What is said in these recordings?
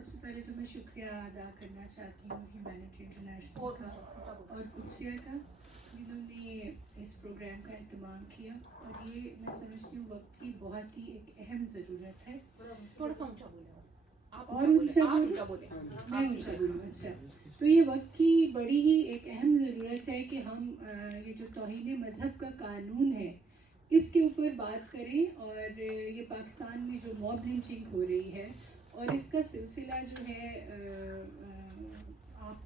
سب سے پہلے تو میں شکریہ ادا کرنا چاہتی ہوں ہیومینٹی انٹرنیشنل کا اور قدسیہ کا، جنہوں نے اس پروگرام کا اہتمام کیا، اور یہ میں سمجھتی ہوں وقت کی بہت ہی ایک اہم ضرورت ہے. تھوڑا سا اونچا بولے اور اونچا بولیں، میں اونچا بولوں. اچھا، تو یہ وقت کی بڑی ہی ایک اہم ضرورت ہے کہ ہم یہ جو توہین مذہب کا قانون ہے اس کے اوپر بات کریں، اور یہ پاکستان میں جو موب لنچنگ ہو رہی ہے اور اس کا سلسلہ جو ہے، آپ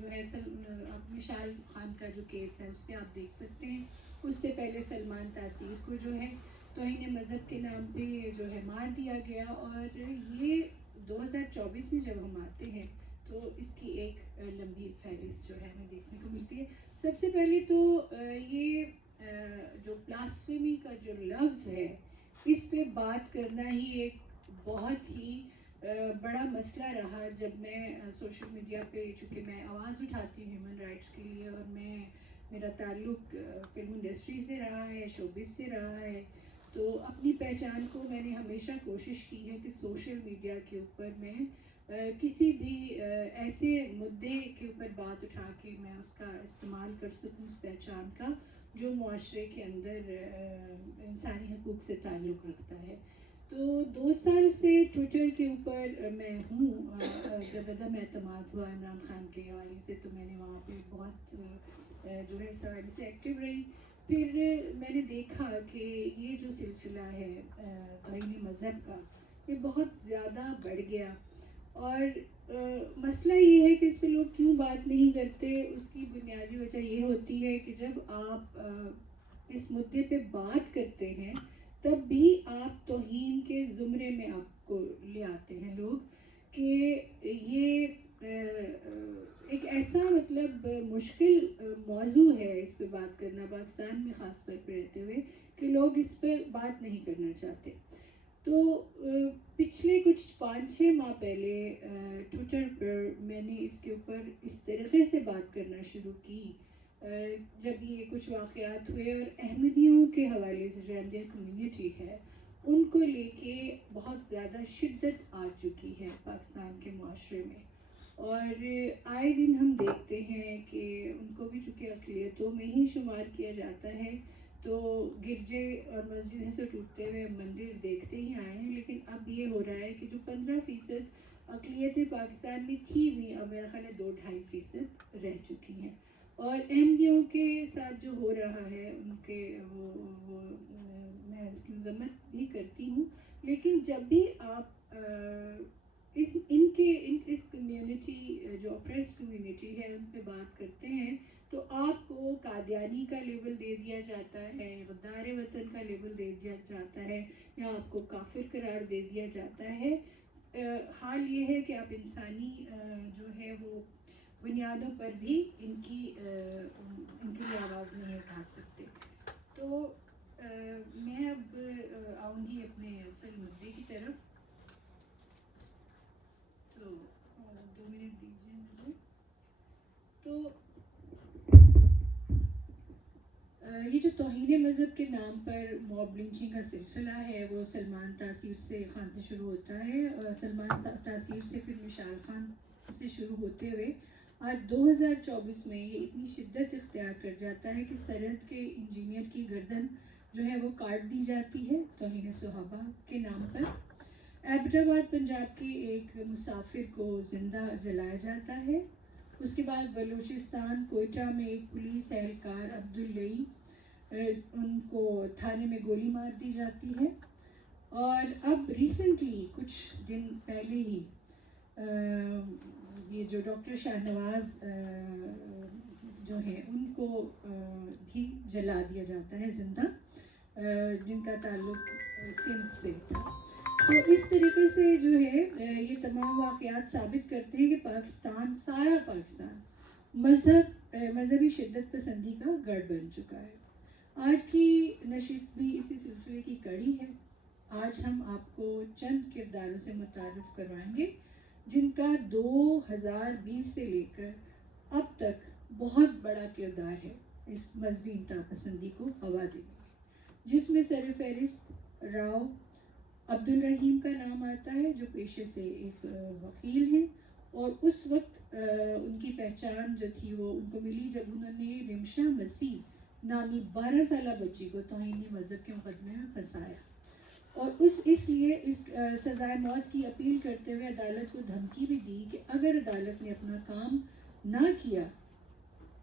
جو ہے آپ مشال خان کا جو کیس ہے اس سے آپ دیکھ سکتے ہیں. اس سے پہلے سلمان تاثیر کو جو ہے توہین مذہب کے نام پہ جو ہے مار دیا گیا، اور یہ 2024 میں جب ہم آتے ہیں تو اس کی ایک لمبی فہرست جو ہے ہمیں دیکھنے کو ملتی ہے. سب سے پہلے تو یہ جو بلاسفیمی کا جو لفظ ہے اس پہ بات کرنا ہی ایک بہت ہی بڑا مسئلہ رہا. جب میں سوشل میڈیا پہ، چونکہ میں آواز اٹھاتی ہوں ہیومن رائٹس کے لیے، اور میرا تعلق فلم انڈسٹری سے رہا ہے، شوبز سے رہا ہے، تو اپنی پہچان کو میں نے ہمیشہ کوشش کی ہے کہ سوشل میڈیا کے اوپر میں کسی بھی ایسے مدعے کے اوپر بات اٹھا کے میں اس کا استعمال کر سکوں، اس پہچان کا جو معاشرے کے اندر انسانی حقوق سے تعلق رکھتا ہے. تو 2 سال سے ٹویٹر کے اوپر میں ہوں. جب عدم اعتماد ہوا عمران خان کے حوالے سے تو میں نے وہاں پہ بہت جو ہے اس حوالے سے ایکٹیو رہی. پھر میں نے دیکھا کہ یہ جو سلسلہ ہے توہین مذہب کا، یہ بہت زیادہ بڑھ گیا، اور مسئلہ یہ ہے کہ اس پہ لوگ کیوں بات نہیں کرتے. اس کی بنیادی وجہ یہ ہوتی ہے کہ جب آپ اس مدعے پہ بات کرتے ہیں تب بھی آپ توہین کے زمرے میں آپ کو لے آتے ہیں لوگ، کہ یہ ایک ایسا مطلب مشکل موضوع ہے اس پہ بات کرنا پاکستان میں خاص طور پہ رہتے ہوئے، کہ لوگ اس پہ بات نہیں کرنا چاہتے. تو پچھلے کچھ 5-6 ماہ پہلے ٹویٹر پر میں نے اس کے اوپر اس طریقے سے بات کرنا شروع کی، جب یہ کچھ واقعات ہوئے اور احمدیوں کے حوالے سے جو احمدیہ کمیونٹی ہے ان کو لے کے بہت زیادہ شدت آ چکی ہے پاکستان کے معاشرے میں. اور آئے دن ہم دیکھتے ہیں کہ ان کو بھی چونکہ اقلیتوں میں ہی شمار کیا جاتا ہے، تو گرجے اور مسجدیں تو ٹوٹتے ہوئے مندر دیکھتے ہی آئے ہیں، لیکن اب یہ ہو رہا ہے کہ جو 15% اقلیتیں پاکستان میں تھی بھی اب میرا خیال ہے 2-2.5% رہ چکی ہیں. اور احمدیوں کے ساتھ جو ہو رہا ہے ان کے وہ میں اس کی مذمت بھی کرتی ہوں، لیکن جب بھی آپ اس کمیونٹی جو اپریسڈ کمیونٹی ہے ان پہ بات کرتے ہیں تو آپ کو قادیانی کا لیبل دے دیا جاتا ہے، غدار وطن کا لیبل دے دیا جاتا ہے، یا آپ کو کافر قرار دے دیا جاتا ہے. حال یہ ہے کہ آپ انسانی جو ہے وہ بنیادوں پر بھی ان کی آواز نہیں اٹھا سکتے. تو میں اب آؤں گی اپنے اصل مدعے کی طرف. تو 2 منٹ دیجیے مجھے. تو یہ جو توہین مذہب کے نام پر موب لنچنگ کا سلسلہ ہے وہ سلمان تاثیر خان سے شروع ہوتا ہے، اور سلمان تاثیر سے پھر مشال خان سے شروع ہوتے ہوئے آج 2024 میں یہ اتنی شدت اختیار کر جاتا ہے کہ سرحد کے انجینئر کی گردن جو ہے وہ کاٹ دی جاتی ہے توہین صحابہ کے نام پر. ایبٹ آباد پنجاب کے ایک مسافر کو زندہ جلایا جاتا ہے. اس کے بعد بلوچستان کوئٹہ میں ایک پولیس اہلکار عبداللئی ان کو تھانے میں گولی مار دی جاتی ہے. اور اب ریسنٹلی کچھ دن پہلے ہی یہ جو ڈاکٹر شاہنواز جو ہیں ان کو بھی جلا دیا جاتا ہے زندہ، جن کا تعلق سندھ سے تھا. تو اس طریقے سے جو ہے یہ تمام واقعات ثابت کرتے ہیں کہ پاکستان، سارا پاکستان مذہبی شدت پسندی کا گڑھ بن چکا ہے. آج کی نشست بھی اسی سلسلے کی کڑی ہے. آج ہم آپ کو چند کرداروں سے متعارف کروائیں گے جن کا 2020 سے لے کر اب تک بہت بڑا کردار ہے اس مذہبی انتہا پسندی کو ہوا دینے میں، جس میں سر فہرست راؤ عبد الرحیم کا نام آتا ہے جو پیشے سے ایک وکیل ہیں، اور اس وقت ان کی پہچان جو تھی وہ ان کو ملی جب انہوں نے رمشا مسیح نامی 12 سالہ بچی کو توہین مذہب کے مقدمے میں پھنسایا، اور اس لیے اس سزائے موت کی اپیل کرتے ہوئے عدالت کو دھمکی بھی دی کہ اگر عدالت نے اپنا کام نہ کیا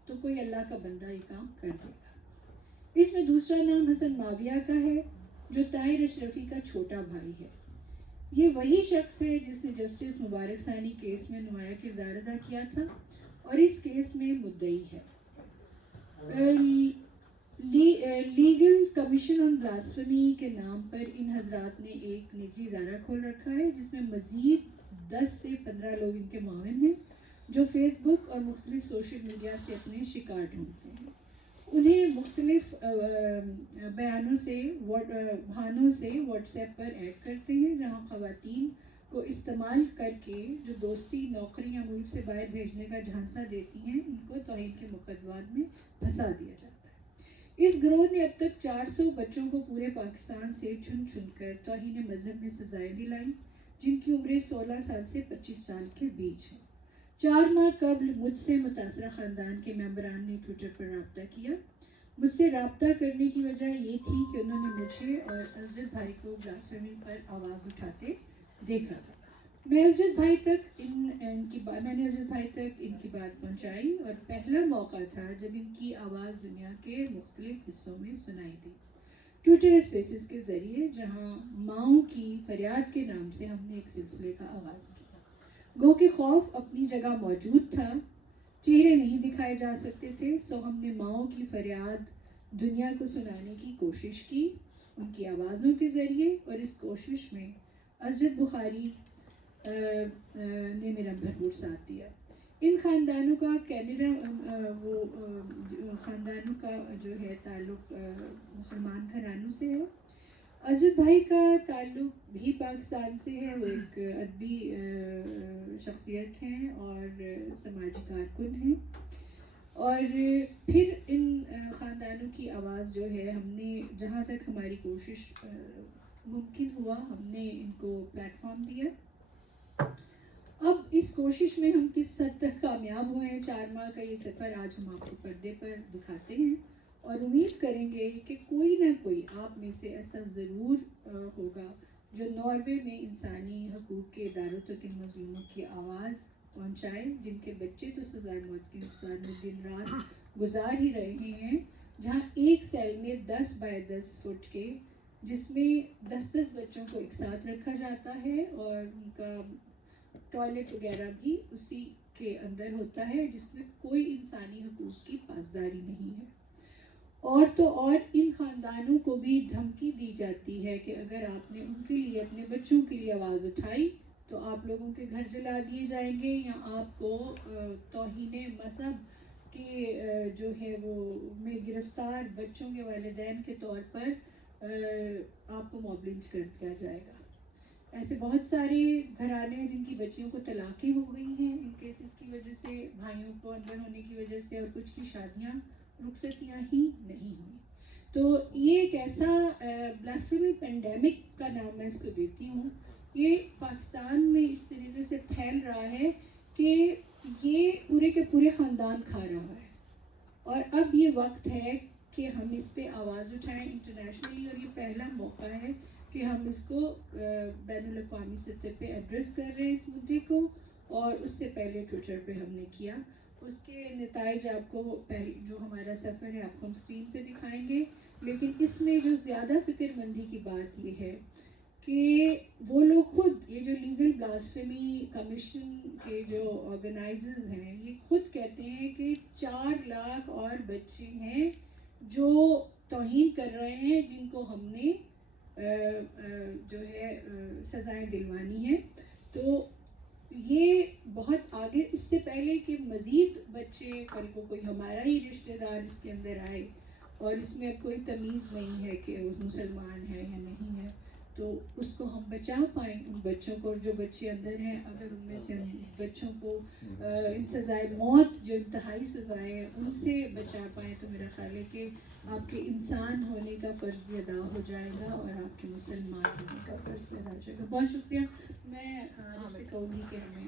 تو کوئی اللہ کا بندہ یہ کام کر دے گا۔ اس میں دوسرا نام حسن معاویہ کا ہے جو طاہر اشرفی کا چھوٹا بھائی ہے۔ یہ وہی شخص ہے جس نے جسٹس مبارک ثانی کیس میں نمایاں کردار ادا کیا تھا اور اس کیس میں مدعی ہے۔ لیگل کمیشن آن بلاسفیمی کے نام پر ان حضرات نے ایک نجی ادارہ کھول رکھا ہے جس میں مزید 10 سے 15 لوگ ان کے معاون ہیں جو فیس بک اور مختلف سوشل میڈیا سے اپنے شکار ڈھونڈتے ہیں۔ انہیں مختلف بہانوں سے واٹس ایپ پر ایڈ کرتے ہیں جہاں خواتین کو استعمال کر کے جو دوستی، نوکری یا ملک سے باہر بھیجنے کا جھانسا دیتی ہیں، ان کو توہین کے مقدمات میں پھنسا دیا جاتا ہے۔ اس گروہ نے اب تک 400 بچوں کو پورے پاکستان سے چن کر توہین مذہب میں سزائیں دلائیں جن کی عمریں 16 سال سے 25 سال کے بیچ ہے۔ 4 ماہ قبل مجھ سے متاثرہ خاندان کے ممبران نے ٹویٹر پر رابطہ کیا۔ مجھ سے رابطہ کرنے کی وجہ یہ تھی کہ انہوں نے مجھے اور اسجد بھائی کو بلاسفیمی پر آواز اٹھاتے دیکھا تھا۔ میں نے اسجد بھائی تک ان کی بات پہنچائی اور پہلا موقع تھا جب ان کی آواز دنیا کے مختلف حصوں میں سنائی دی، ٹویٹر اسپیسز کے ذریعے، جہاں ماؤں کی فریاد کے نام سے ہم نے ایک سلسلے کا آغاز کیا۔ گو کہ خوف اپنی جگہ موجود تھا، چہرے نہیں دکھائے جا سکتے تھے، سو ہم نے ماؤں کی فریاد دنیا کو سنانے کی کوشش کی ان کی آوازوں کے ذریعے، اور اس کوشش میں اسجد بخاری نے میرا بھرپور ساتھ دیا۔ ان خاندانوں کا خاندانوں کا جو ہے تعلق مسلمان گھرانوں سے ہے۔ اسجد بھائی کا تعلق بھی پاکستان سے ہے، وہ ایک ادبی شخصیت ہیں اور سماجی کارکن ہیں، اور پھر ان خاندانوں کی آواز جو ہے ہم نے جہاں تک ہماری کوشش ممکن ہوا ہم نے ان کو پلیٹ فارم دیا۔ اب اس کوشش میں ہم کس حد تک کامیاب ہوئے ہیں، 4 ماہ کا یہ سفر آج ہم آپ کو پردے پر دکھاتے ہیں، اور امید کریں گے کہ کوئی نہ کوئی آپ میں سے ایسا ضرور ہوگا جو ناروے میں انسانی حقوق کے اداروں تک ان مظلوموں کی آواز پہنچائے جن کے بچے تو سزائے موت کے انتظار میں دن رات گزار ہی رہے ہیں، جہاں ایک سیل میں 10 بائی 10 فٹ کے، جس میں 10 بچوں کو ایک ساتھ رکھا جاتا ہے اور ان کا ٹوائلٹ وغیرہ بھی اسی کے اندر ہوتا ہے، جس میں کوئی انسانی حقوق کی پاسداری نہیں ہے۔ اور تو اور ان خاندانوں کو بھی دھمکی دی جاتی ہے کہ اگر آپ نے ان کے لیے، اپنے بچوں کے لیے آواز اٹھائی تو آپ لوگوں کے گھر جلا دیے جائیں گے، یا آپ کو توہین مذہب کے جو ہے وہ میں گرفتار بچوں کے والدین کے طور پر آپ کو موب لنچ کر دیا جائے گا۔ ایسے بہت سارے گھرانے ہیں جن کی بچیوں کو طلاقیں ہو گئی ہیں ان کیسز کی وجہ سے، بھائیوں کو اندر ہونے کی وجہ سے، اور کچھ کی شادیاں رخصتیاں ہی نہیں ہوئی۔ تو یہ ایک ایسا بلاسفیمی پینڈیمک کا نام میں اس کو دیتی ہوں، یہ پاکستان میں اس طریقے سے پھیل رہا ہے کہ یہ پورے کے پورے خاندان کھا رہا ہے، اور اب یہ وقت ہے کہ ہم اس پہ آواز اٹھائیں انٹرنیشنلی، اور یہ پہلا موقع ہے کہ ہم اس کو بین الاقوامی سطح پہ ایڈریس کر رہے ہیں اس مدعے کو، اور اس سے پہلے ٹویٹر پہ ہم نے کیا۔ اس کے نتائج آپ کو جو ہمارا سفر ہے آپ کو ہم اسکرین پہ دکھائیں گے، لیکن اس میں جو زیادہ فکر مندی کی بات یہ ہے کہ وہ لوگ خود، یہ جو لیگل بلاسفیمی کمیشن کے جو آرگنائزرز ہیں، یہ خود کہتے ہیں کہ 4 لاکھ اور بچے ہیں جو توہین کر رہے ہیں، جن کو ہم نے جو ہے سزائیں دلوانی ہیں۔ تو یہ بہت آگے، اس سے پہلے کہ مزید بچے کل کو کوئی ہمارا ہی رشتہ دار اس کے اندر آئے، اور اس میں اب کوئی تمیز نہیں ہے کہ وہ مسلمان ہے یا نہیں ہے، تو اس کو ہم بچا پائیں ان بچوں کو، جو بچے اندر ہیں، اگر ان میں سے ہم بچوں کو ان سزائے موت جو انتہائی سزائیں ہیں ان سے بچا پائیں، تو میرا خیال ہے کہ آپ کے انسان ہونے کا فرض بھی ادا ہو جائے گا اور آپ کے مسلمان ہونے کا فرض بھی ادا ہو جائے گا. بہت شکریہ. میں آپ سے کہوں گی کہ ہمیں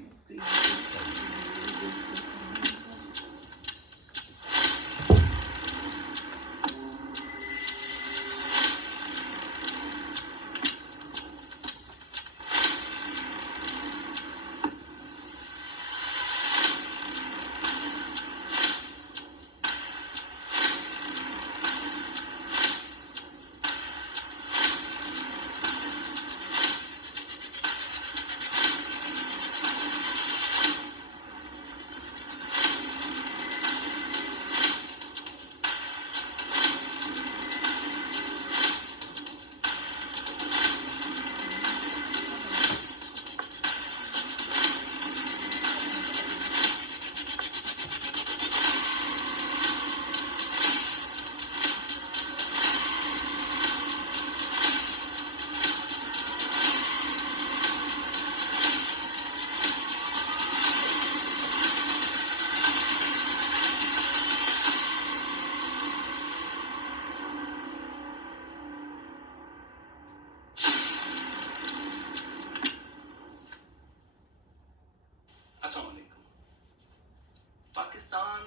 پاکستان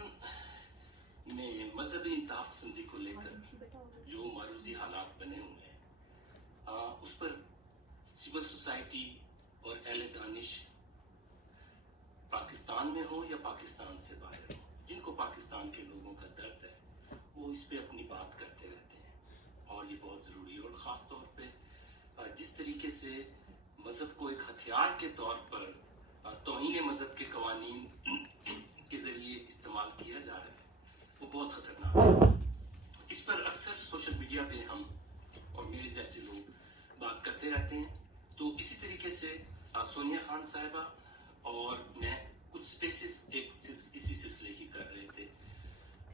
میں مذہبی انتہا پسندی کو لے کر جو معروضی حالات بنے ہوئے ہیں اس پر سول سوسائٹی اور اہل دانش پاکستان میں ہو یا پاکستان سے باہر ہو، جن کو پاکستان کے لوگوں کا درد ہے وہ اس پہ اپنی بات کرتے رہتے ہیں اور یہ بہت ضروری ہے. اور خاص طور پہ جس طریقے سے مذہب کو ایک ہتھیار کے طور پر توہین مذہب کے قوانین کے ذریعے استعمال کیا جا رہا ہے وہ بہت خطرناک ہے. اس پر اکثر سوشل میڈیا پہ ہم اور میرے جیسے لوگ بات کرتے رہتے ہیں. تو اسی طریقے سے سونیا خان صاحبہ اور میں کچھ سپیسز اسی سلسلے کی کر رہے تھے.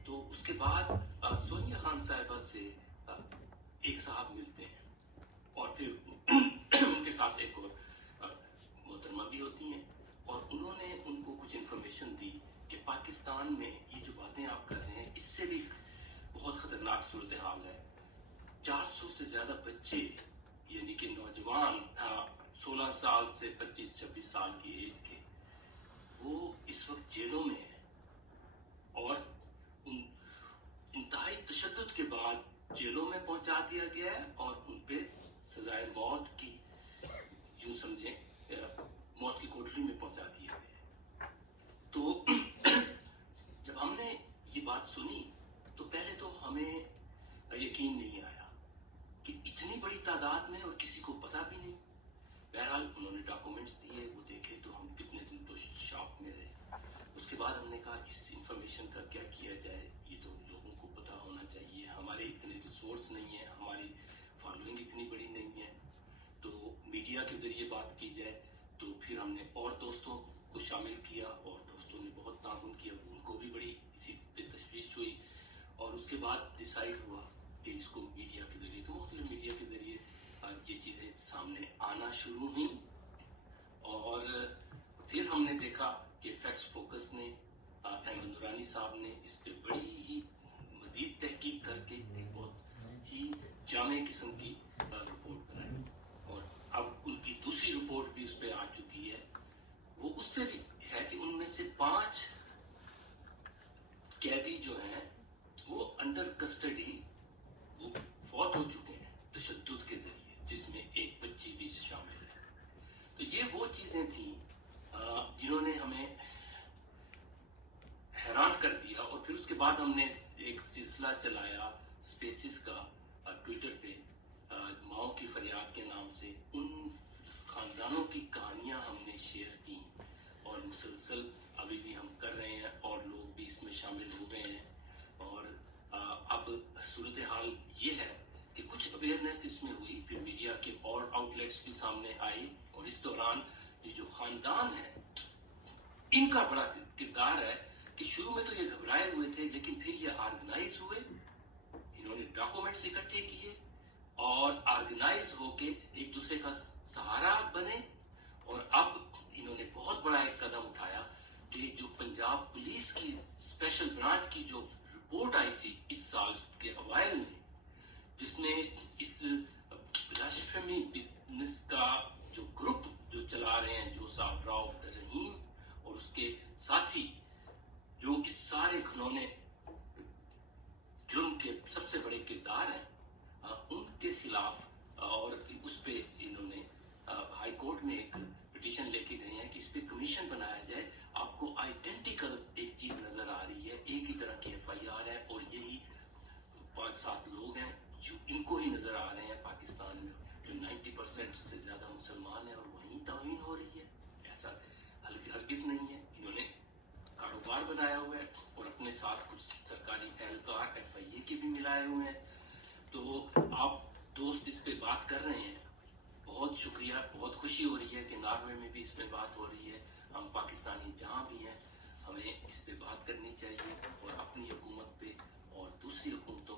تو اس کے بعد سونیا خان صاحبہ سے ایک صاحب ملتے ہیں اور پھر ان کے ساتھ ایک اور محترمہ بھی ہوتی ہیں اور انہوں نے ان کو کچھ انفارمیشن دی کہ پاکستان میں یہ جو باتیں آپ کر رہے ہیں اس سے بھی بہت خطرناک صورتحال ہے. 400 سے زیادہ بچے یعنی کہ نوجوان 16 سال سے 25-26 سال کی ایج کے وہ اس وقت جیلوں میں ہیں اور انتہائی تشدد کے بعد جیلوں میں پہنچا دیا گیا ہے اور ان پہ سزائے موت کی یوں سمجھیں موت کی کوٹری میں پہنچا دیا گیا. تو جب ہم نے یہ بات سنی تو پہلے تو ہمیں یقین نہیں آیا کہ اتنی بڑی تعداد میں اور کسی کو پتہ بھی نہیں. بہرحال انہوں نے ڈاکومنٹس دیے وہ دیکھے تو ہم کتنے دن تو شاپ میں رہے. اس کے بعد ہم نے کہا اس انفارمیشن کا کیا کیا جائے, یہ تو لوگوں کو پتہ ہونا چاہیے. ہمارے اتنے ریسورس نہیں ہیں, ہماری فالوئنگ اتنی بڑی نہیں ہے, تو میڈیا کے ذریعے بات کی جائے. تو پھر ہم نے اور دوستوں کو شامل کیا اور دوستوں نے بہت تعاون کیا, ان کو بھی بڑی اسی پہ تشویش ہوئی اور اس کے بعد ڈیسائیڈ ہوا کہ اس کو میڈیا کے ذریعے تو مختلف میڈیا کے ذریعے یہ چیزیں سامنے آنا شروع ہوئیں. اور پھر ہم نے دیکھا کہ فیکٹس فوکس نے احمد نورانی صاحب نے اس پہ بڑی ہی مزید تحقیق کر کے ایک بہت ہی جامع قسم کی رپورٹ بنائی اور اب ان کی دوسری رپورٹ بھی اس پہ آ چکی ہے. وہ اس سے بھی ہے کہ ان میں سے 5 قیدی جو ہیں وہ انڈر کسٹڈی وہ فوت ہو چکے ہیں تشدد کے ذریعے, جس میں ایک بچی بھی شامل ہے. تو یہ وہ چیزیں تھیں جنہوں نے ہمیں حیران کر دیا. اور پھر اس کے بعد ہم نے ایک سلسلہ چلایا سپیسز کا ٹویٹر پہ, ماؤں کی فریاد کے نام سے. ان خاندانوں کی کہانیاں ہم نے شیئر کی اور مسلسل ابھی بھی ہم کر رہے ہیں اور لوگ بھی اس میں شامل ہو گئے ہیں. اور اب صورتحال یہ ہے کہ کچھ اویئرنیس اس میں ہوئی, پھر میڈیا کے اور آؤٹ لیٹس بھی سامنے آئی اور اس دوران یہ جو خاندان ہے ان کا بڑا کردار ہے کہ شروع میں تو یہ گھبرائے ہوئے تھے لیکن پھر یہ آرگنائز ہوئے, انہوں نے ڈاکومنٹس اکٹھے کیے اور آرگنائز ہو کے ایک دوسرے کا سہارا بنے. اور اب انہوں نے بہت بڑا ایک قدم اٹھایا کہ جو پنجاب پولیس کی اسپیشل برانچ کی جو رپورٹ آئی تھی اس سال کے اوائل میں، جس میں اس بلاشفمی بزنس کا جو گروپ جو چلا رہے ہیں، جو صاحب راؤ رحیم اور اس کے ساتھی، جو اس سارے گھنونے جرم کے سب سے بڑے کردار ہیں، ان کے خلاف اور اس پہ انہوں نے ہائی کورٹ میں ایک پٹیشن لے کے گئے ہیں کہ اس پہ کمیشن بنایا جائے. آپ کو آئیڈینٹیکل ایک چیز نظر آ رہی ہے، ایک ہی طرح کی FIR ہے، اور یہی 5-7 لوگ ہیں جو ان کو ہی نظر آ رہے ہیں پاکستان میں، جو 90% سے زیادہ مسلمان ہیں، اور وہیں توہین ہو رہی ہے. ایسا ہرگز نہیں ہے. انہوں نے کاروبار بنایا ہوا ہے اور اپنے ساتھ کچھ سرکاری اہلکار FIA کے بھی ملائے ہوئے ہیں. تو آپ دوست اس پہ بات کر رہے ہیں، بہت شکریہ. بہت خوشی ہو رہی ہے کہ ناروے میں بھی اس پہ بات ہو رہی ہے. ہم پاکستانی جہاں بھی ہیں ہمیں اس پہ بات کرنی چاہیے، اور اپنی حکومت پہ اور دوسری حکومتوں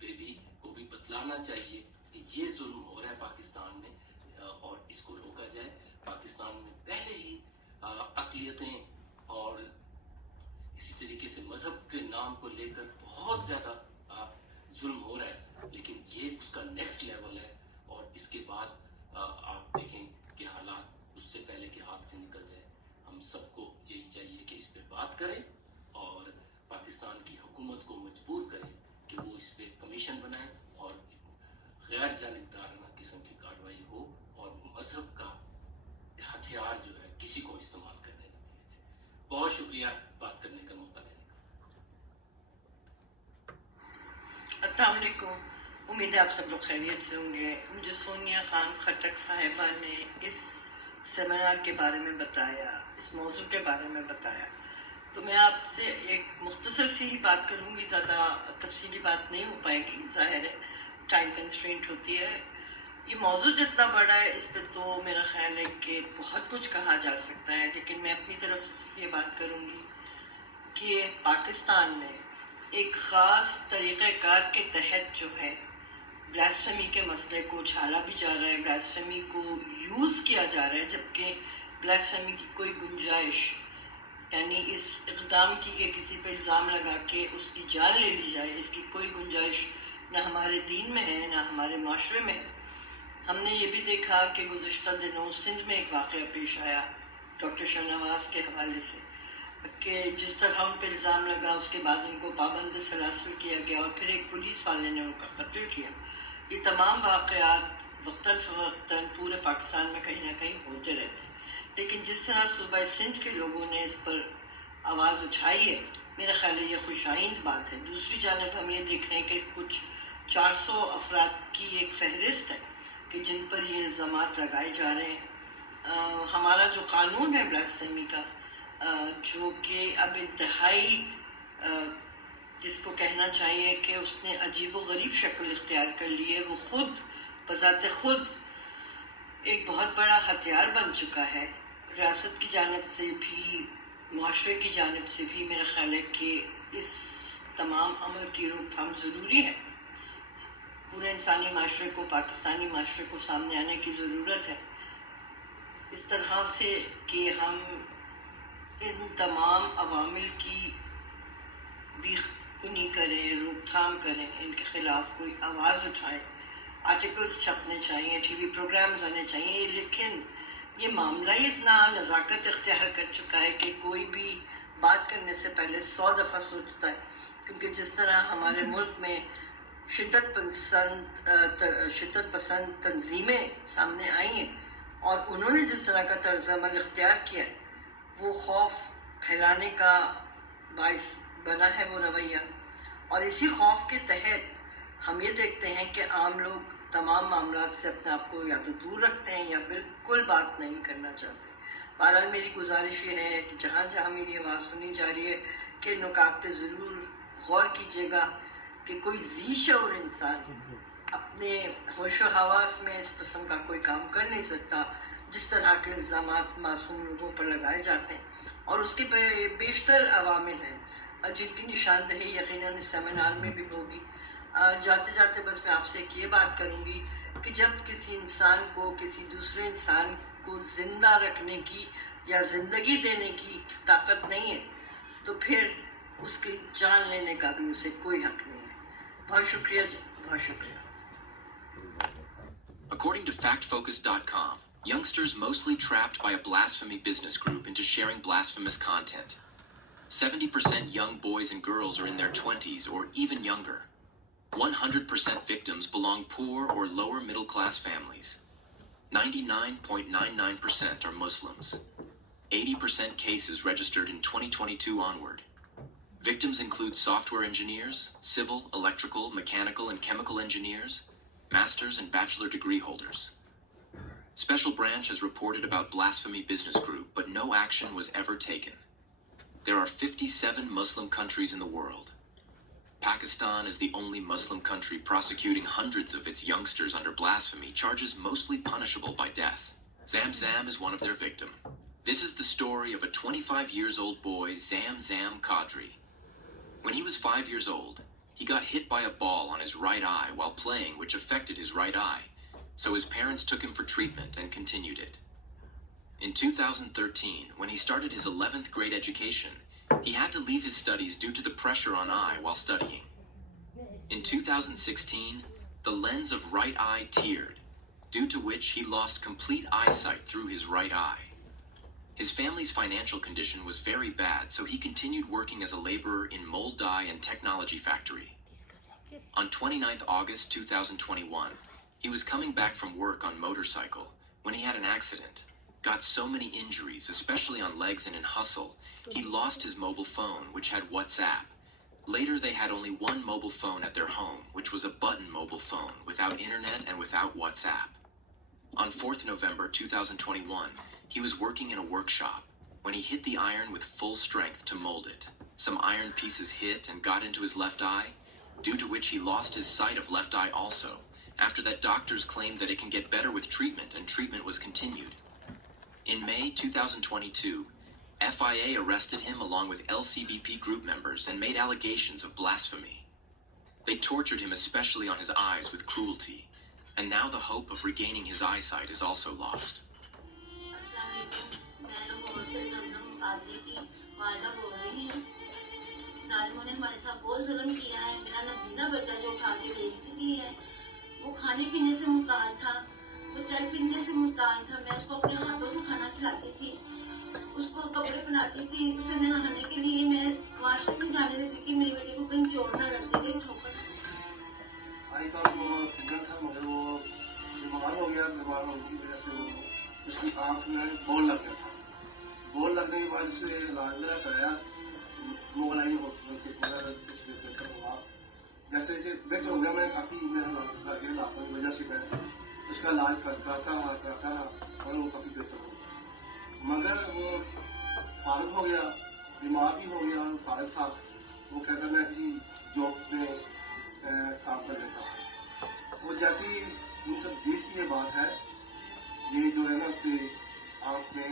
پہ بھی کو بھی بتلانا چاہیے کہ یہ ظلم ہو رہا ہے پاکستان میں، اور اس کو روکا جائے. پاکستان میں پہلے ہی اقلیتیں اور اسی طریقے سے مذہب کے نام کو لے کر بہت زیادہ ظلم ہو رہا ہے، لیکن یہ اس کا نیکسٹ لیول ہے. اور اس کے بعد آپ دیکھیں کہ حالات اس سے پہلے کے ہاتھ سے نکل جائے. ہم سب کو یہی چاہیے کہ اس پہ بات کریں اور پاکستان کی حکومت کو مجبور کریں کہ وہ اس پہ کمیشن بنائیں اور غیر جانبدارانہ قسم کی کارروائی ہو، اور مذہب کا ہتھیار جو ہے کسی کو استعمال کرنے نہ دیا جائے. بہت شکریہ بات کرنے کا موقع دینے کا. السلام علیکم. امید ہے آپ سب لوگ خیریت سے ہوں گے. مجھے سونیا خان خٹک صاحبہ نے اس سیمینار کے بارے میں بتایا، اس موضوع کے بارے میں بتایا، تو میں آپ سے ایک مختصر سی ہی بات کروں گی. زیادہ تفصیلی بات نہیں ہو پائے گی، ظاہر ہے ٹائم کنسٹرینٹ ہوتی ہے. یہ موضوع جتنا بڑا ہے اس پہ تو میرا خیال ہے کہ بہت کچھ کہا جا سکتا ہے، لیکن میں اپنی طرف سے یہ بات کروں گی کہ پاکستان میں ایک خاص طریقہ کار کے تحت جو ہے بلاسفیمی کے مسئلے کو اچھالا بھی جا رہا ہے، بلاسفیمی کو یوز کیا جا رہا ہے، جبکہ بلاسفیمی کی کوئی گنجائش، یعنی اس اقدام کی کہ کسی پہ الزام لگا کے اس کی جان لے لی جائے، اس کی کوئی گنجائش نہ ہمارے دین میں ہے نہ ہمارے معاشرے میں ہے. ہم نے یہ بھی دیکھا کہ گزشتہ دنوں سندھ میں ایک واقعہ پیش آیا ڈاکٹر شاہنواز کے حوالے سے، کہ جس طرح ان پہ الزام لگا اس کے بعد ان کو پابند سلاسل کیا گیا، اور پھر ایک پولیس والے نے ان کا قتل کیا. یہ تمام واقعات وقتاً فوقتاً پورے پاکستان میں کہیں نہ کہیں ہوتے رہتے ہیں، لیکن جس طرح صوبہ سندھ کے لوگوں نے اس پر آواز اٹھائی ہے، میرا خیال ہے یہ خوش آئند بات ہے. دوسری جانب ہم یہ دیکھ رہے ہیں کہ کچھ 400 افراد کی ایک فہرست ہے کہ جن پر یہ الزامات لگائے جا رہے ہیں. ہمارا جو قانون ہے بلاسفیمی کا، جو کہ اب انتہائی جس کو کہنا چاہیے کہ اس نے عجیب و غریب شکل اختیار کر لی ہے، وہ خود بذات خود ایک بہت بڑا ہتھیار بن چکا ہے. ریاست کی جانب سے بھی معاشرے کی جانب سے بھی میرا خیال ہے کہ اس تمام عمل کی روک تھام ضروری ہے. پورے انسانی معاشرے کو، پاکستانی معاشرے کو سامنے آنے کی ضرورت ہے، اس طرح سے کہ ہم ان تمام عوامل کی بیخ کنی کریں، روک تھام کریں، ان کے خلاف کوئی آواز اٹھائیں. آرٹیکلز چھپنے چاہیے، ٹی وی پروگرامز آنے چاہیے، لیکن یہ معاملہ ہی اتنا نزاکت اختیار کر چکا ہے کہ کوئی بھی بات کرنے سے پہلے 100 دفعہ سوچتا ہے. کیونکہ جس طرح ہمارے ملک میں شدت پسند تنظیمیں سامنے آئی ہیں اور انہوں نے جس طرح کا طرز عمل اختیار کیا ہے، وہ خوف پھیلانے کا باعث بنا ہے وہ رویہ. اور اسی خوف کے تحت ہم یہ دیکھتے ہیں کہ عام لوگ تمام معاملات سے اپنے آپ کو یا تو دور رکھتے ہیں یا بالکل بات نہیں کرنا چاہتے. بہرحال میری گزارش یہ ہے کہ جہاں جہاں میری آواز سنی جا رہی ہے کہ نکات پہ ضرور غور کیجیے گا کہ کوئی ذی شعور انسان اپنے ہوش و حواس میں اس قسم کا کوئی کام کر نہیں سکتا جس طرح کے الزامات معصوم لوگوں پر لگائے جاتے ہیں. اور اس کے بیشتر عوامل ہیں جن کی نشاندہی یقیناً اس سیمینار میں بھی ہوگی. جاتے جاتے بس میں آپ سے ایک یہ بات کروں گی کہ جب کسی انسان کو کسی دوسرے انسان کو زندہ رکھنے کی یا زندگی دینے کی طاقت نہیں ہے، تو پھر اس کی جان لینے کا بھی اسے کوئی حق نہیں ہے. بہت شکریہ جی, بہت شکریہ. According to factfocus.com, youngsters mostly trapped by a blasphemy business group into sharing blasphemous content. 70% young boys and girls are in their 20s or even younger. 100% victims belong poor or lower middle class families. 99.99% are Muslims. 80% cases registered in 2022 onward. Victims include software engineers, civil, electrical, mechanical, and chemical engineers, master's and bachelor degree holders. Special Branch has reported about Blasphemy Business Group, but no action was ever taken. There are 57 Muslim countries in the world. Pakistan is the only Muslim country prosecuting hundreds of its youngsters under blasphemy charges mostly punishable by death. Zamzam is one of their victims. This is the story of a 25 years old boy, Zamzam Qadri. When he was 5 years old, he got hit by a ball on his right eye while playing, which affected his right eye, so his parents took him for treatment and continued it. In 2013, when he started his 11th grade education, he had to leave his studies due to the pressure on eye while studying. In 2016, the lens of right eye teared, due to which he lost complete eyesight through his right eye. His family's financial condition was very bad, so he continued working as a laborer in mold dye and technology factory. On 29th August 2021, he was coming back from work on motorcycle when he had an accident, got so many injuries, especially on legs and in hustle, he lost his mobile phone, which had WhatsApp. Later, they had only one mobile phone at their home, which was a button mobile phone, without internet and without WhatsApp. On 4th November 2021, he was working in a workshop when he hit the iron with full strength to mold it. Some iron pieces hit and got into his left eye, due to which he lost his sight of left eye also. After that, doctors claimed that it can get better with treatment, and treatment was continued. In May 2022, FIA arrested him along with LCBP group members and made allegations of blasphemy. They tortured him especially on his eyes with cruelty, and now the hope of regaining his eyesight is also lost. وہ کھانے پینے سے محتاج تھا, وہ چائے پینے سے محتاج تھا. میں اس کو اپنے ہاتھوں سے کھانا کھلاتی تھی, اس کو کپڑے پہناتی تھی, اسے نہانے کے لیے میں واش روم نہیں جانے دیتی کہ میری بیٹی کو کہیں چوٹ نہ لگ جائے, کہیں ٹھوکر نہ لگ جائے. آئی تھا وہ اسٹوڈنٹ تھا, مگر وہ بیمار ہو گیا. بیمار ہونے کی وجہ سے وہ اس کی آنکھ میں بول لگ گیا تھا. بول لگنے کے بعد اسے علاج میرا کرایا مغلائی ہاسپٹل سے. کچھ بہتر ہوا, جیسے جیسے بہتر ہو گیا. میں کافی میرا گھر کے علاقوں کی وجہ سے میں اس کا علاج کراتا رہا اور وہ کافی بہتر ہو گیا. مگر وہ فارغ ہو گیا, بیمار بھی ہو گیا اور فارغ تھا. وہ کہتا میں کسی جاب میں کام کر لیتا ہوں. وہ جیسے 1920 کی یہ بات ہے, یہ جو ہے نا اس کی آنکھ میں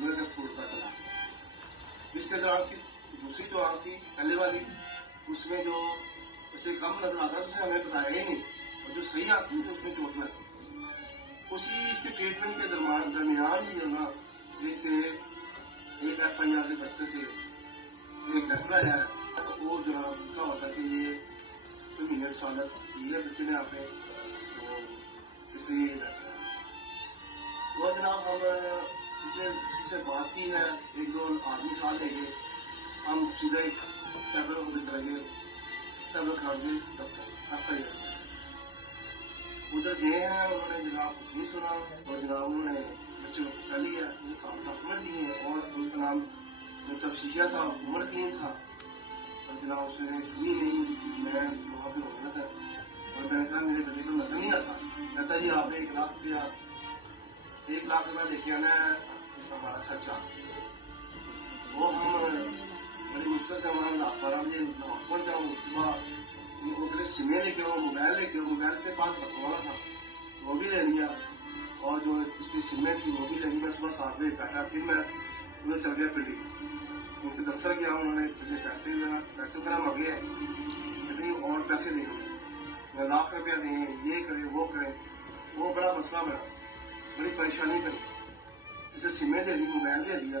لوہے کا پھوٹتا چلا. اس کے دوران کی دوسری جو آنکھ تھی پہلے والی, اس میں جو اسے کم نظر آتا اسے ہمیں بتایا ہی نہیں, اور جو صحیح آنکھ تھی اس میں چوٹ لگی. اسی اس کے ٹریٹمنٹ کے درمیان ہی جو نا اس کے ایک FIR کے بستے سے ایک ڈاکٹر آیا ہے. تو وہ جناب لکھا ہوتا کہ یہ کوئی منٹ سالت یہ ہے بچے نے آپ نے, تو اس لیے یہ ڈاکٹر ہے. وہ جناب ہم اس سے بات کی ہے, ایک دو آدمی ساتھ لے گئے, ہم سیدھا ایک ٹیبلٹ کو چلے گئے, ٹیبلٹ کھا کے ڈاکٹر FIR ادھر گئے ہیں. انہوں نے جناب کچھ نہیں سنا, اور جناب انہوں نے بچے کو پکڑ لیا, ڈاکومنٹ دیے, اور اس کا نام تفصیلیہ تھا, عمر کلین تھا. اور جناب اس نے سنی نہیں, میں وہاں پہ ہونا تھا, اور میں نے کہا میرے بیٹے کو نظر نہیں آتا. کہتا جی آپ نے 1 لاکھ روپیہ لے کے آنا ہے, اس کا ہمارا خرچہ. وہ ہم بڑی مشکل سے وہاں 12 بجے پہنچ جاؤں. صبح وہ کہتے سمیں لے کے آؤ, موبائل لے کے آؤ. موبائل سے بات رکھوانا تھا, وہ بھی لے لیا, اور جو اس کی سمیں تھی وہ بھی لے لی. میں صبح 7 بجے بیٹھا, پھر میں ادھر چل گیا پنڈی. ان کے دفتر گیا, انہوں نے مجھے پیسے وغیرہ مانگے ہیں, لیکن اور پیسے دیں, 1 لاکھ روپیہ دیں, یہ کریں وہ کریں. وہ بڑا مسئلہ میرا, بڑی پریشانی کری. اسے سمیں دے دی, موبائل دے دیا,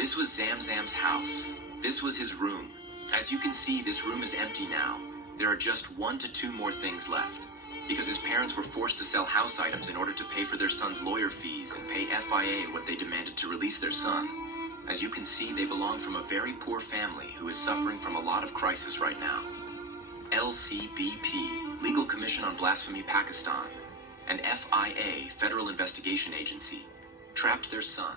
This was Zamzam's house. This was his room. As you can see, this room is empty now. There are just 1 to 2 more things left, because his parents were forced to sell house items in order to pay for their son's lawyer fees and pay FIA what they demanded to release their son. As you can see, they belong from a very poor family who is suffering from a lot of crisis right now. LCBP, Legal Commission on Blasphemy Pakistan, and FIA, Federal Investigation Agency, trapped their son.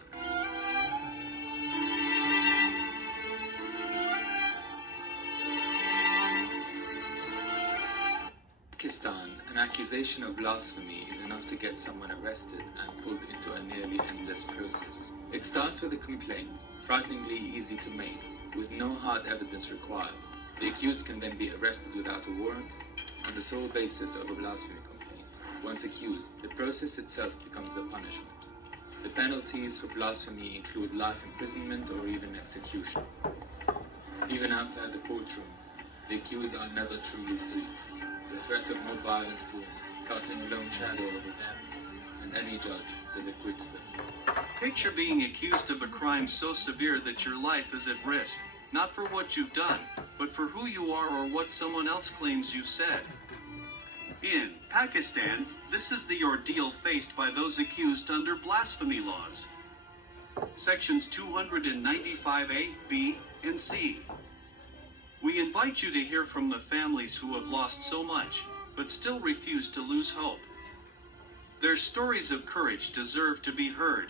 Pakistan, an accusation of blasphemy is enough to get someone arrested and pulled into a nearly endless process. It starts with a complaint, frighteningly easy to make, with no hard evidence required. The accused can then be arrested without a warrant on the sole basis of a blasphemy complaint. Once accused, the process itself becomes a punishment. The penalties for blasphemy include life imprisonment or even execution. Even outside the courtroom, the accused are never truly free. The threat of more violence to them, casting a lone shadow over them and any judge that acquits them. Picture being accused of a crime so severe that your life is at risk, not for what you've done, but for who you are or what someone else claims you said. In Pakistan, this is the ordeal faced by those accused under blasphemy laws. Sections 295A, B, and C. We invite you to hear from the families who have lost so much, but still refuse to lose hope. Their stories of courage deserve to be heard.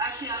FIR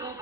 2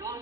2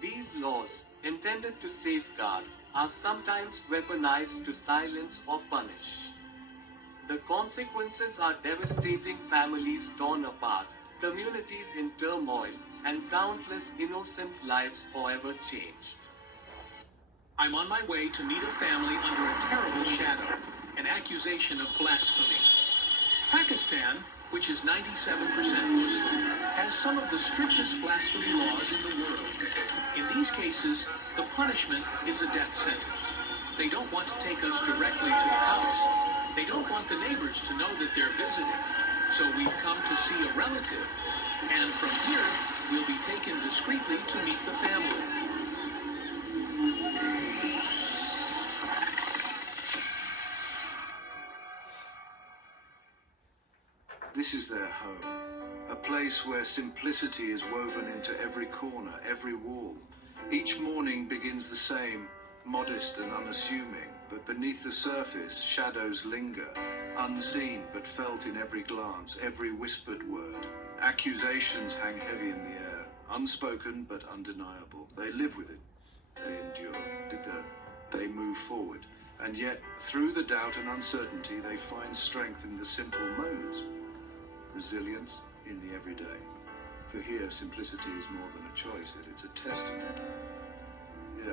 These laws, intended to safeguard, are sometimes weaponized to silence or punish. The consequences are devastating, families torn apart, communities in turmoil, and countless innocent lives forever changed. I'm on my way to meet a family under a terrible shadow, an accusation of blasphemy. Pakistan, which is 97% Muslim, has some of the strictest blasphemy laws in the world. In these cases, the punishment is a death sentence. They don't want to take us directly to the house. They don't want the neighbors to know that they're visiting. So we've come to see a relative. And from here, we'll be taken discreetly to meet the family. This is their home, a place where simplicity is woven into every corner, every wall. Each morning begins the same, modest and unassuming, but beneath the surface, shadows linger, unseen but felt in every glance, every whispered word. Accusations hang heavy in the air, unspoken but undeniable. They live with it, they endure, they move forward. And yet, through the doubt and uncertainty, they find strength in the simple moments, resilience in the everyday. For here, simplicity is more than a choice, it's a testament,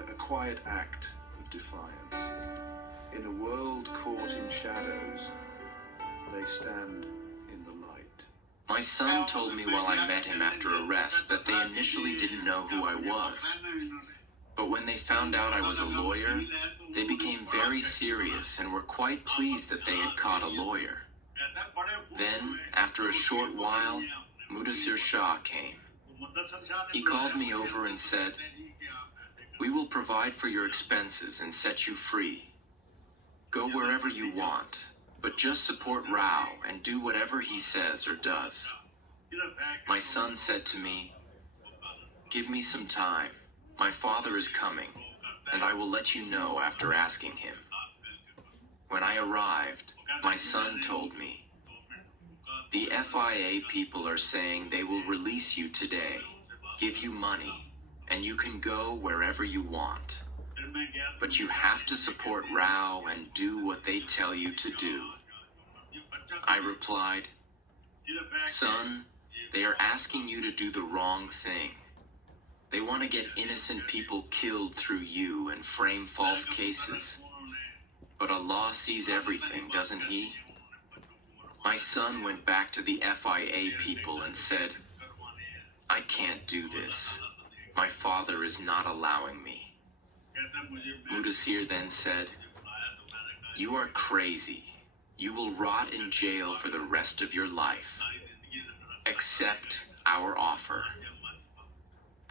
a quiet act of defiance. In a world caught in shadows, they stand in the light. My son told me while I met him after arrest that they initially didn't know who I was. But when they found out I was a lawyer, they became very serious and were quite pleased that they had caught a lawyer. Then, after a short while, Mudassir Shah came. He called me over and said, "We will provide for your expenses and set you free. Go wherever you want, but just support Rao and do whatever he says or does. My son said to me, "Give me some time. My father is coming, and I will let you know after asking him." When I arrived, my son told me, "The FIA people are saying they will release you today, give you money, and you can go wherever you want. But you have to support Rao and do what they tell you to do." I replied, "Son, they are asking you to do the wrong thing. They want to get innocent people killed through you and frame false cases. But Allah sees everything, doesn't he?" My son went back to the FIA people and said, "I can't do this. My father is not allowing me." Mudassir then said, "You are crazy. You will rot in jail for the rest of your life. Accept our offer."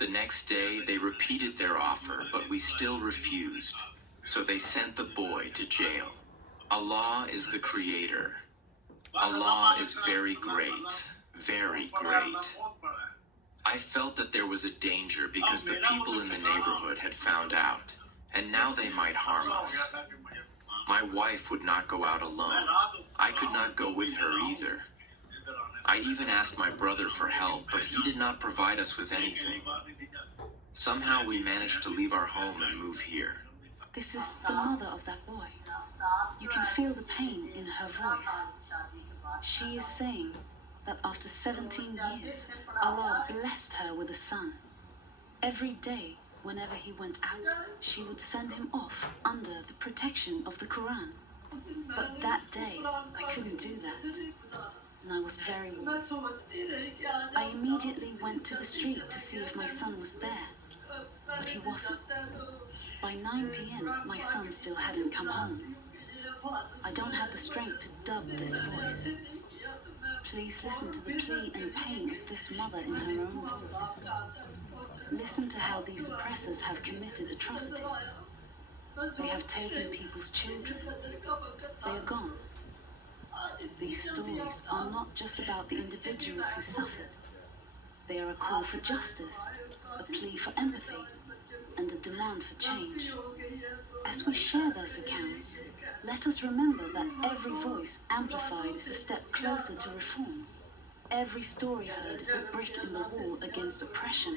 The next day, they repeated their offer, but we still refused, so they sent the boy to jail. Allah is the creator. Allah is very great, very great. I felt that there was a danger because the people in the neighborhood had found out, and now they might harm us. My wife would not go out alone. I could not go with her either. I even asked my brother for help, but he did not provide us with anything. Somehow we managed to leave our home and move here. This is the mother of that boy. You can feel the pain in her voice. She is saying that after 17 years, Allah blessed her with a son. Every day, whenever he went out, she would send him off under the protection of the Quran. But that day, I couldn't do that, and I was very worried. I immediately went to the street to see if my son was there, but he wasn't. By 9 p.m., my son still hadn't come home. I don't have the strength to dub this voice. Please listen to the plea and pain of this mother in her own voice. Listen to how these oppressors have committed atrocities. They have taken people's children. They are gone. These stories are not just about the individuals who suffered. They are a call for justice, a plea for empathy, and a demand for change. As we share those accounts, let us remember that every voice amplified is a step closer to reform. Every story heard is a brick in the wall against oppression.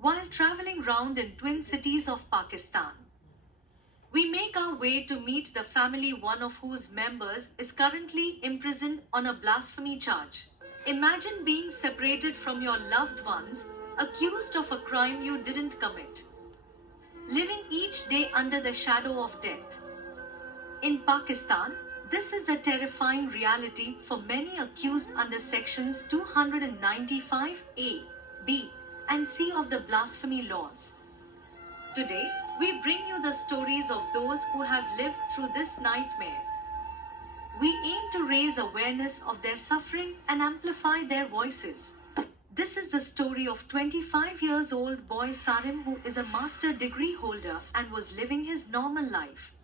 While traveling round in twin cities of Pakistan, we make our way to meet the family, one of whose members is currently imprisoned on a blasphemy charge. Imagine being separated from your loved ones, accused of a crime you didn't commit, living each day under the shadow of death. In Pakistan, this is a terrifying reality for many accused under sections 295A, B, and C of the blasphemy laws. Today, we bring you the stories of those who have lived through this nightmare. We aim to raise awareness of their suffering and amplify their voices. This is the story of 25-year-old boy Sarim, who is a master degree holder and was living his normal life.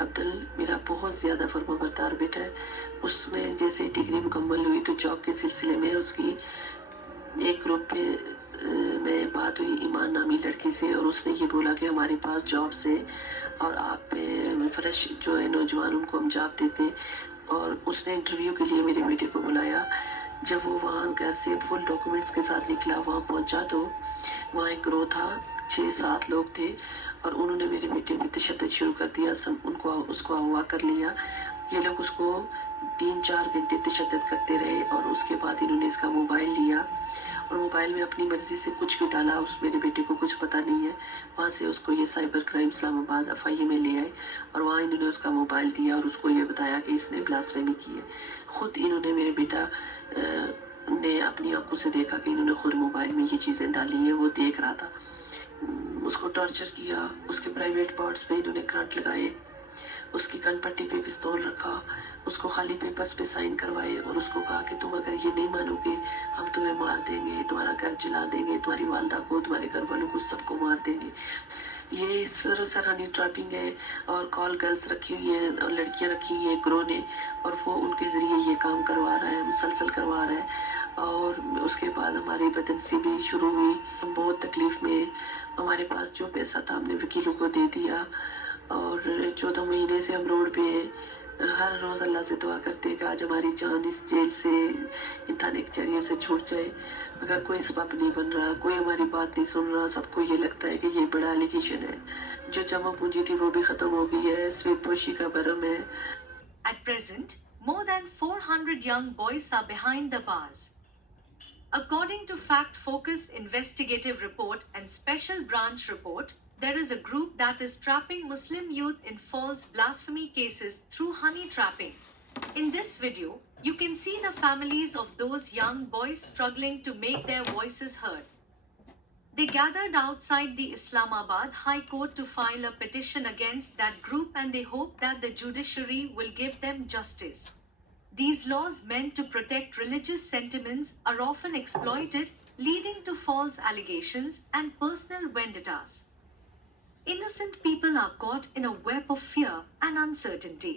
Abdul میرا بہت زیادہ فرما بردار بیٹا ہے. اس نے جیسے degree مکمل ہوئی تو جاب کے سلسلے میں اس کی ایک گروپ پہ میں بات ہوئی ایمان نامی لڑکی سے, اور اس نے یہ بولا کہ ہمارے پاس جابس ہے اور آپ فریش جو ہے نوجوان ان کو ہم جاب دیتے. اور اس نے انٹرویو کے لیے میرے بیٹے کو بلایا. جب وہ وہاں گھر سے فل ڈاکومنٹس کے ساتھ نکلا, وہاں پہنچا تو وہاں ایک گروہ تھا, 6-7 لوگ تھے, اور انہوں نے میرے بیٹے پہ تشدد شروع کر دیا. اس کو اغوا کر لیا. یہ لوگ اس کو 3-4 گھنٹے تشدد کرتے رہے, اور اس کے بعد انہوں نے اس کا موبائل لیا اور موبائل میں اپنی مرضی سے کچھ بھی ڈالا. اس میرے بیٹے کو کچھ پتہ نہیں ہے. وہاں سے اس کو یہ سائبر کرائم اسلام آباد FIA میں لے آئے, اور وہاں انہوں نے اس کا موبائل دیا اور اس کو یہ بتایا کہ اس نے بلاسفیمی کی ہے. خود انہوں نے میرے بیٹا نے اپنی آنکھوں سے دیکھا کہ انہوں نے خود موبائل میں یہ چیزیں ڈالی ہیں, وہ دیکھ رہا تھا. اس کو ٹارچر کیا, اس کے پرائیویٹ پارٹس پہ انہوں نے کرنٹ لگائے, اس کی کن پٹی پہ پستول رکھا, اس کو خالی پیپرز پہ سائن کروائے, اور اس کو کہا کہ تم اگر یہ نہیں مانو گے ہم تمہیں مار دیں گے, تمہارا گھر جلا دیں گے, تمہاری والدہ کو, تمہارے گھر والوں کو, سب کو مار دیں گے. یہ سرحدی ٹریپنگ ہے, اور کال گرلز رکھی ہوئی ہیں اور لڑکیاں رکھی ہوئی ہیں گروہ نے, اور وہ ان کے ذریعے یہ کام کروا رہا ہے, مسلسل کروا رہا ہے. اور اس کے بعد ہماری بدنسی بھی شروع ہوئی. ہم بہت تکلیف میں, ہمارے پاس جو پیسہ تھا ہم نے وکیلوں کو دے دیا, اور 14 مہینے سے ہم روڈ پہ ہیں. ہر روز اللہ سے دعا کرتے ہیں کہ آج ہماری جان اس جیل سے, ان تھانے کچہریوں سے چھوٹ جائے. اگر کوئی سبب نہیں بن رہا, کوئی ہماری بات نہیں سن رہا, سب کو یہ لگتا ہے کہ یہ بڑا الیگیشن ہے. جو جمع پونجی تھی وہ بھی ختم ہو گئی ہے, سویت پوشی کا بھرم ہے. At present, more than 400 young boys are behind the bars. According to Fact Focus Investigative Report and Special Branch Report, there is a group that is trapping Muslim youth in false blasphemy cases through honey trapping. In this video, you can see the families of those young boys struggling to make their voices heard. They gathered outside the Islamabad High Court to file a petition against that group, and they hope that the judiciary will give them justice. These laws meant to protect religious sentiments are often exploited, leading to false allegations and personal vendettas. Innocent people are caught in a web of fear and uncertainty.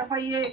FIA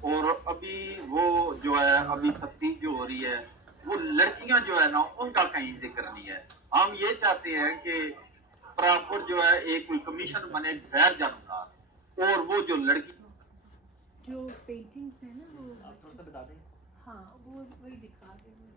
اور ابھی وہ جو ہے ابھی تفتیش جو ہو رہی ہے وہ لڑکیاں جو ہے نا ان کا کہیں ذکر نہیں ہے. ہم یہ چاہتے ہیں کہ پراپر جو ہے ایک کوئی کمیشن بنے غیر جانبدار اور وہ جو لڑکی جو پینٹنگز ہیں نا وہ آپ تھوڑا سا بتا دیں. ہاں وہ وہی دکھا دیں.